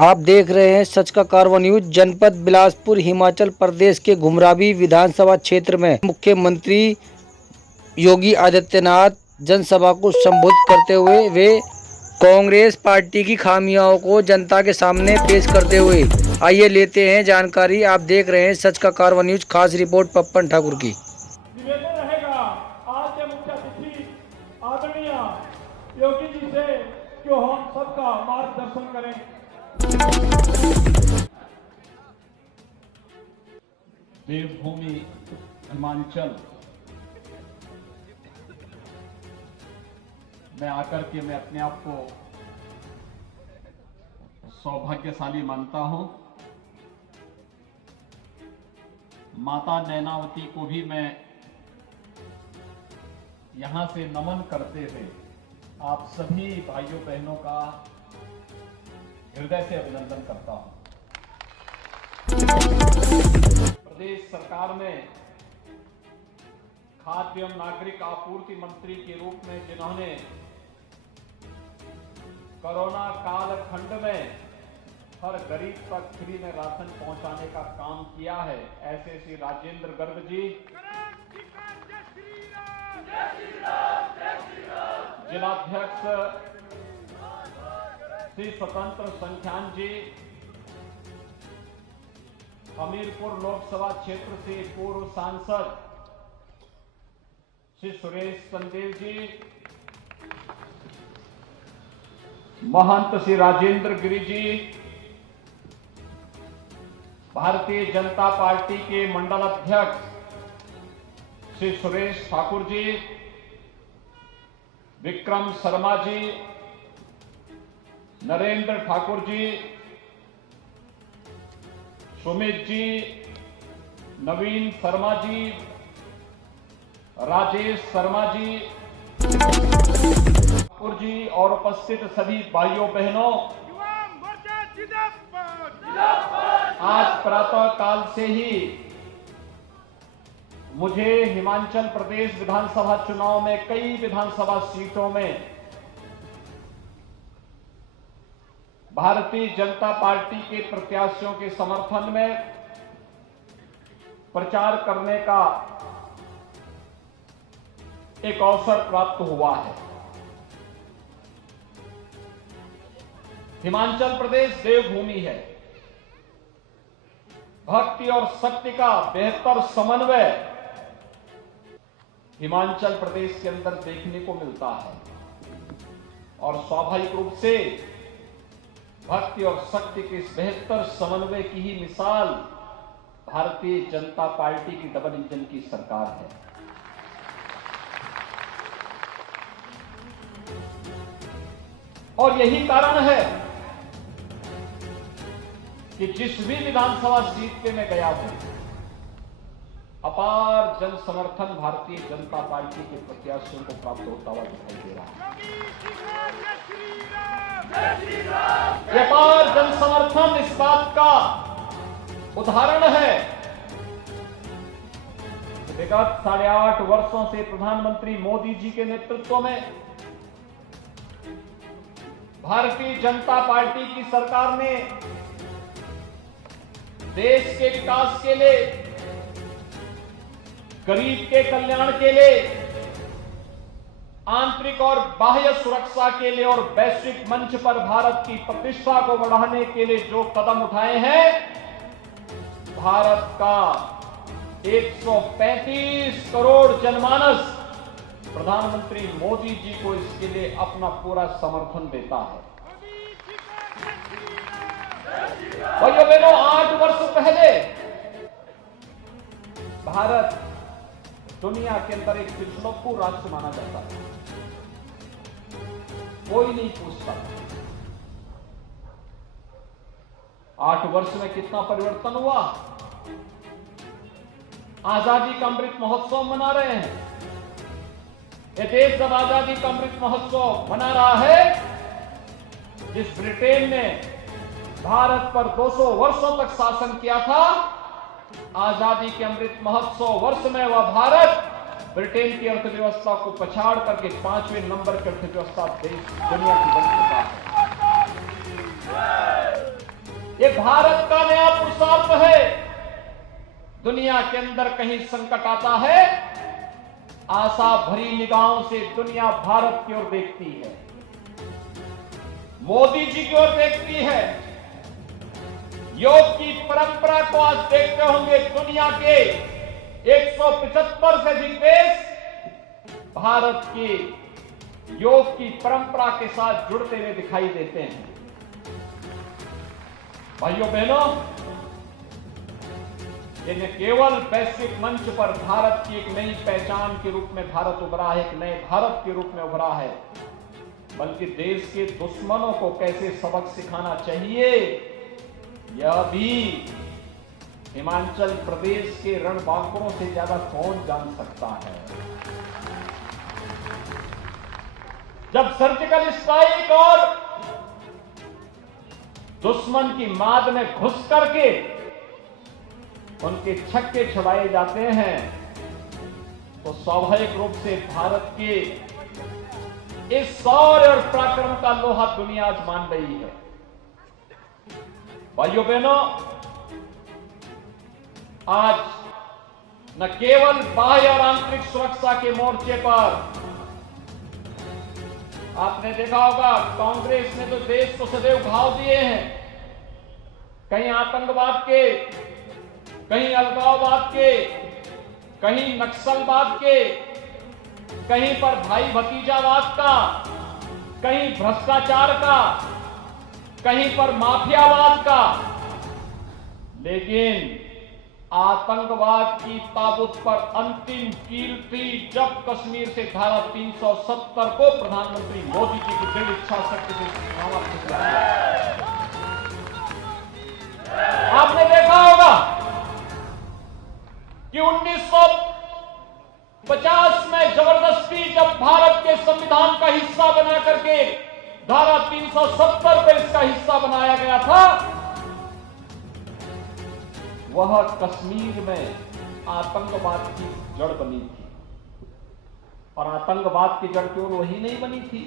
आप देख रहे हैं सच का कारवां न्यूज। जनपद बिलासपुर हिमाचल प्रदेश के घुमरावी विधानसभा क्षेत्र में मुख्यमंत्री योगी आदित्यनाथ जनसभा को संबोधित करते हुए वे कांग्रेस पार्टी की खामियों को जनता के सामने पेश करते हुए। आइए लेते हैं जानकारी। आप देख रहे हैं सच का कारवां न्यूज। खास रिपोर्ट पप्पन ठाकुर की। निवेदन रहेगा आज के मुख्य अतिथि आदरणीय योगी जी से कि हम सबका मार्गदर्शन करें। देवभूमि हिमाचल में आकर के मैं अपने आप को सौभाग्यशाली मानता हूं। माता नैनावती को भी मैं यहां से नमन करते हुए आप सभी भाइयों बहनों का हृदय से अभिनंदन करता हूं। प्रदेश सरकार में खाद्य एवं नागरिक आपूर्ति मंत्री के रूप में जिन्होंने कोरोना काल खंड में हर गरीब तक फ्री में राशन पहुंचाने का काम किया है, ऐसे श्री राजेंद्र गर्ग जी, जिलाध्यक्ष श्री स्वतंत्र संख्यान जी, हमीरपुर लोकसभा क्षेत्र से पूर्व सांसद श्री सुरेश चंदेल जी, महंत श्री राजेंद्र गिरी जी, भारतीय जनता पार्टी के मंडल अध्यक्ष श्री सुरेश ठाकुर जी, विक्रम शर्मा जी, नरेंद्र ठाकुर जी, सुमित जी, नवीन शर्मा जी, राजेश शर्मा जी, ठाकुर जी और उपस्थित सभी भाइयों बहनों, आज प्रातः काल से ही मुझे हिमाचल प्रदेश विधानसभा चुनाव में कई विधानसभा सीटों में भारतीय जनता पार्टी के प्रत्याशियों के समर्थन में प्रचार करने का एक अवसर प्राप्त हुआ है। हिमाचल प्रदेश देवभूमि है। भक्ति और शक्ति का बेहतर समन्वय हिमाचल प्रदेश के अंदर देखने को मिलता है और स्वाभाविक रूप से भक्ति और शक्ति के इस बेहतर समन्वय की ही मिसाल भारतीय जनता पार्टी की डबल इंजन की सरकार है। और यही कारण है कि जिस भी विधानसभा सीट पे मैं गया हूं, अपार जन समर्थन भारतीय जनता पार्टी के प्रत्याशियों को प्राप्त होता हुआ दिखाई दे रहा है। अपार जन समर्थन इस बात का उदाहरण है कि विगत 8.5 वर्षों से प्रधानमंत्री मोदी जी के नेतृत्व में भारतीय जनता पार्टी की सरकार ने देश के विकास के लिए, गरीब के कल्याण के लिए, आंतरिक और बाह्य सुरक्षा के लिए और वैश्विक मंच पर भारत की प्रतिष्ठा को बढ़ाने के लिए जो कदम उठाए हैं, भारत का 135 करोड़ जनमानस प्रधानमंत्री मोदी जी को इसके लिए अपना पूरा समर्थन देता है। भाइयों बहनों, 8 वर्ष पहले भारत दुनिया के अंदर एक पिछड़ों राष्ट्र माना जाता था, कोई नहीं पूछता। 8 वर्ष में कितना परिवर्तन हुआ। आजादी का अमृत महोत्सव मना रहे हैं। ये देश जब आजादी का अमृत महोत्सव मना रहा है, जिस ब्रिटेन ने भारत पर 200 वर्षों तक शासन किया था, आजादी के अमृत महोत्सव वर्ष में वह भारत ब्रिटेन की अर्थव्यवस्था को पछाड़ करके 5वें नंबर की अर्थव्यवस्था देश दुनिया की बन चुका है। दुनिया के अंदर कहीं संकट आता है, आशा भरी निगाहों से दुनिया भारत की ओर देखती है, मोदी जी की ओर देखती है। योग की परंपरा को आज देखते होंगे, दुनिया के 175 से अधिक देश भारत के योग की परंपरा के साथ जुड़ते हुए दिखाई देते हैं। भाइयों बहनों, ये न केवल वैश्विक मंच पर भारत की एक नई पहचान के रूप में भारत उभरा है, एक नए भारत के रूप में उभरा है, बल्कि देश के दुश्मनों को कैसे सबक सिखाना चाहिए, यह भी हिमाचल प्रदेश के रणबांकुरों से ज्यादा कौन जान सकता है। जब सर्जिकल स्ट्राइक और दुश्मन की माद में घुस करके उनके छक्के छुड़ाए जाते हैं, तो स्वाभाविक रूप से भारत के इस शौर्य और पराक्रम का लोहा दुनिया आज मान रही है। भाइयों बहनों, आज न केवल बाह्य और आंतरिक सुरक्षा के मोर्चे पर आपने देखा होगा, कांग्रेस ने तो देश को सदैव घाव दिए हैं, कहीं आतंकवाद के, कहीं अलगाववाद के, कहीं नक्सलवाद के, कहीं पर भाई भतीजावाद का, कहीं भ्रष्टाचार का, कहीं पर माफियावाद का। लेकिन आतंकवाद की ताबूत पर अंतिम कील थी जब कश्मीर से धारा 370 को प्रधानमंत्री मोदी जी की दृढ़ इच्छा शक्ति से समाप्त किया। आपने देखा होगा कि 1950 में जबरदस्ती जब भारत के संविधान का हिस्सा बना करके धारा 370 पर इसका हिस्सा बनाया गया था, वह कश्मीर में आतंकवाद की जड़ बनी थी। और आतंकवाद की जड़ केवल वही नहीं बनी थी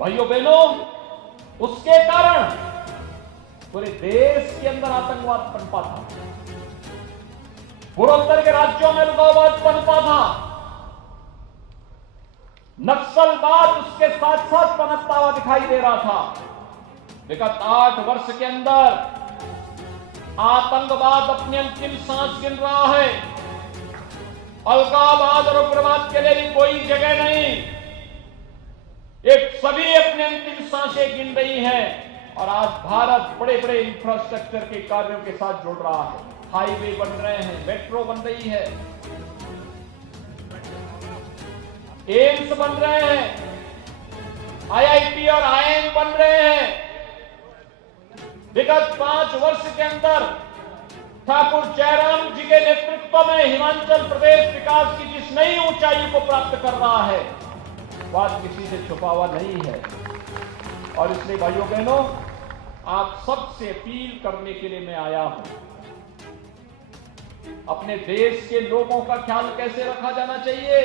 भाइयों बहनों, उसके कारण पूरे देश के अंदर आतंकवाद पनपा था, पूर्वोत्तर के राज्यों में अलगाववाद पनपा था, नक्सलवाद उसके साथ साथ पनपता हुआ दिखाई दे रहा था। विगत 8 वर्ष के अंदर आतंकवाद अपनी अंतिम सांस गिन रहा है। अलगाववाद और उग्रवाद के लिए भी कोई जगह नहीं, एक सभी अपने अंतिम सांसें गिन रही हैं। और आज भारत बड़े बड़े इंफ्रास्ट्रक्चर के कार्यों के साथ जुड़ रहा है, हाईवे बन रहे हैं, मेट्रो बन रही है, एम्स बन रहे हैं, आईआईटी और आईआईएम बन रहे हैं। विगत 5 वर्ष के अंदर ठाकुर जयराम जी के नेतृत्व में हिमाचल प्रदेश विकास की जिस नई ऊंचाई को प्राप्त कर रहा है, वह आज किसी से छुपा हुआ नहीं है। और इसलिए भाइयों बहनों, आप सबसे अपील करने के लिए मैं आया हूं, अपने देश के लोगों का ख्याल कैसे रखा जाना चाहिए।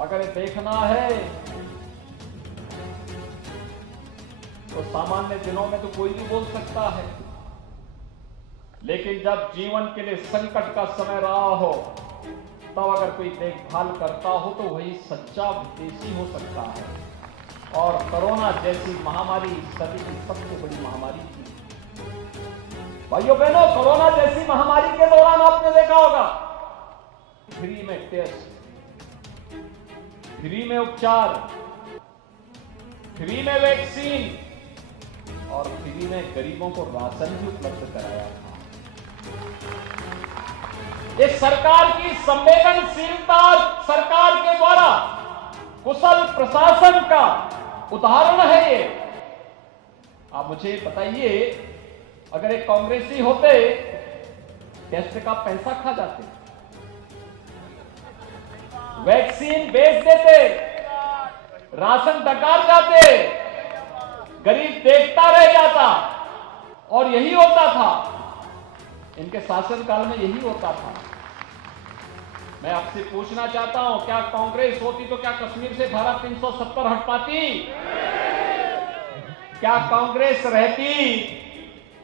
अगर देखना है तो सामान्य दिनों में तो कोई भी बोल सकता है, लेकिन जब जीवन के लिए संकट का समय रहा हो, तब अगर कोई देखभाल करता हो तो वही सच्चा विदेशी हो सकता है। और कोरोना जैसी महामारी सदी की सबसे बड़ी महामारी थी। भाइयों बहनों, कोरोना जैसी महामारी के दौरान आपने देखा होगा, फ्री में टेस्ट, फ्री में उपचार, फ्री में वैक्सीन और फ्री में गरीबों को राशन भी उपलब्ध कराया था। इस सरकार की संवेदनशीलता, सरकार के द्वारा कुशल प्रशासन का उदाहरण है ये। आप मुझे बताइए, अगर एक कांग्रेसी होते, टेस्ट का पैसा खा जाते, वैक्सीन बेच देते, राशन डकार जाते, गरीब देखता रह जाता, और यही होता था, इनके शासनकाल में यही होता था। मैं आपसे पूछना चाहता हूं, क्या कांग्रेस होती तो क्या कश्मीर से धारा 370 हट पाती? क्या कांग्रेस रहती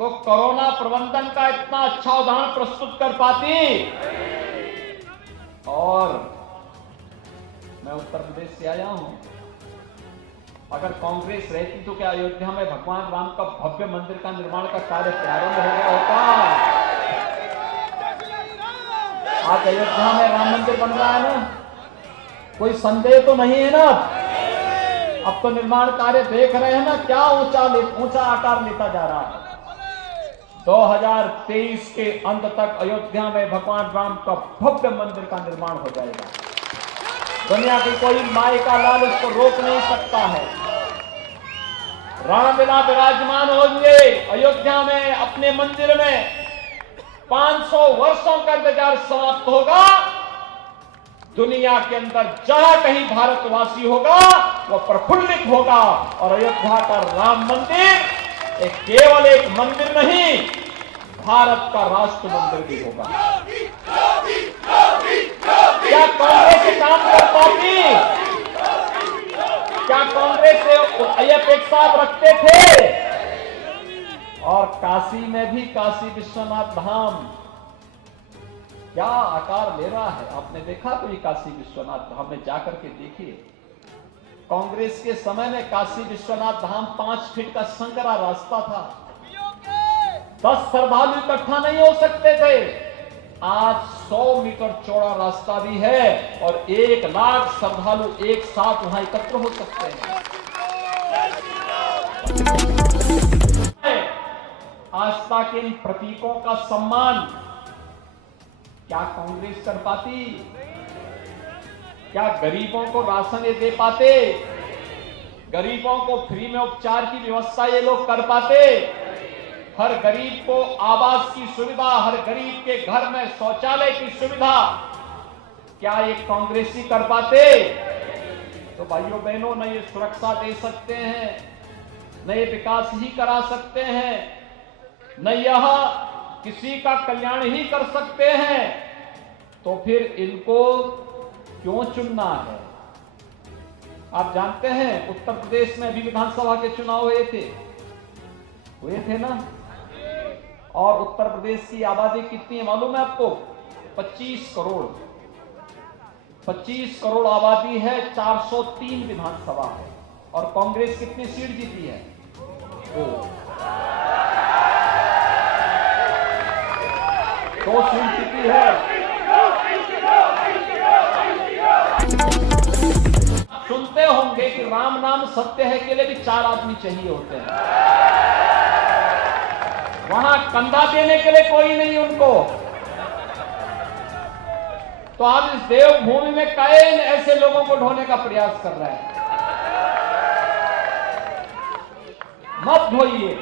तो कोरोना प्रबंधन का इतना अच्छा उदाहरण प्रस्तुत कर पाती। और मैं उत्तर प्रदेश से आया हूं, अगर कांग्रेस रहती तो क्या अयोध्या में भगवान राम का भव्य मंदिर का निर्माण का कार्य प्रारंभ हो गया होता? आज अयोध्या में राम मंदिर बन रहा है ना, कोई संदेह तो नहीं है ना? अब तो निर्माण कार्य देख रहे हैं ना, क्या ऊंचा आकार लेता जा रहा है। 2023 के अंत तक अयोध्या में भगवान राम का भव्य मंदिर का निर्माण हो जाएगा। दुनिया की कोई माई का लाल इसको रोक नहीं सकता है। रामलीला विराजमान होंगे अयोध्या में, अपने मंदिर में 500 वर्षों का इंतजार समाप्त होगा। दुनिया के अंदर जहां कहीं भारतवासी होगा वो प्रफुल्लित होगा, और अयोध्या का राम मंदिर केवल एक मंदिर नहीं, भारत का राष्ट्र मंदिर भी होगा। क्या कांग्रेस काम कर पाती? क्या कांग्रेस से अपेक्षा रखते थे? और काशी में भी काशी विश्वनाथ धाम क्या आकार ले रहा है, आपने देखा? तो ये काशी विश्वनाथ धाम में जाकर के देखिए। कांग्रेस के समय में काशी विश्वनाथ धाम 5 फीट का संकरा रास्ता था। 10 श्रद्धालु इकट्ठा नहीं हो सकते थे। आज 100 मीटर चौड़ा रास्ता भी है और 1 लाख श्रद्धालु एक साथ वहां एकत्र हो सकते हैं। आस्था के इन प्रतीकों का सम्मान क्या कांग्रेस कर पाती? क्या गरीबों को राशन ये दे पाते? गरीबों को फ्री में उपचार की व्यवस्था ये लोग कर पाते? हर गरीब को आवास की सुविधा, हर गरीब के घर में शौचालय की सुविधा क्या ये कांग्रेसी कर पाते? तो भाइयों बहनों, न ये सुरक्षा दे सकते हैं, न ये विकास ही करा सकते हैं, न यह किसी का कल्याण ही कर सकते हैं, तो फिर इनको क्यों चुनना है? आप जानते हैं उत्तर प्रदेश में अभी विधानसभा के चुनाव हुए थे ना? और उत्तर प्रदेश की आबादी कितनी है मालूम है आपको? 25 करोड़। 25 करोड़ आबादी है, 403 विधानसभा है, और कांग्रेस कितनी सीट जीती है? 2 सीट जीती है। सुनते होंगे कि राम नाम सत्य है के लिए भी 4 आदमी चाहिए होते हैं। वहां कंधा देने के लिए कोई नहीं उनको। तो आप इस देवभूमि में कैन ऐसे लोगों को ढोने का प्रयास कर रहे हैं। मत ढोइए।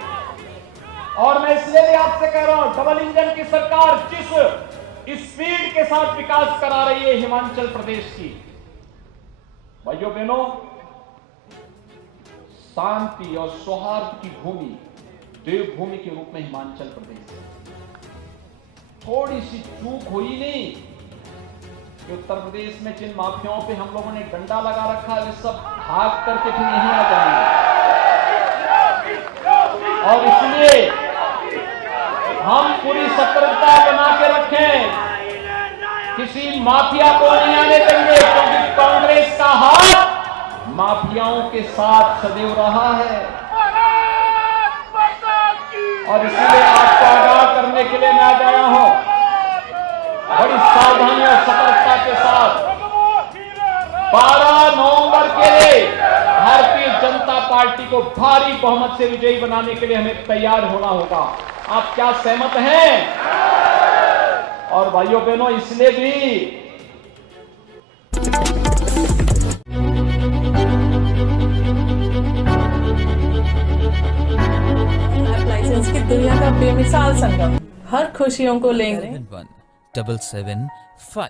और मैं इसलिए भी आपसे कह रहा हूं, डबल इंजन की सरकार जिस स्पीड के साथ विकास करा रही है हिमाचल प्रदेश की, भाइयों बहनों, शांति और सौहार्द की भूमि, देवभूमि के रूप में हिमाचल प्रदेश थोड़ी सी चूक हुई नहीं कि उत्तर प्रदेश में जिन माफियाओं पे हम लोगों ने डंडा लगा रखा है, वे सब भाग करके फिर यहीं आ जाएंगे। और इसलिए हम पूरी सतर्कता बना के रखें, किसी माफिया को नहीं आने देंगे, क्योंकि कांग्रेस का हाथ माफियाओं के साथ सदैव रहा है। और इसलिए आपको आगाह करने के लिए मैं आ गया हूं, बड़ी सावधानी और सतर्कता के साथ 12 नवंबर के लिए भारतीय जनता पार्टी को भारी बहुमत से विजयी बनाने के लिए हमें तैयार होना होगा। आप क्या सहमत हैं? और भाइयों बहनों, इसलिए भी लाइसेंस की दुनिया का बेमिसाल संगम, हर खुशियों को लेंगे 71775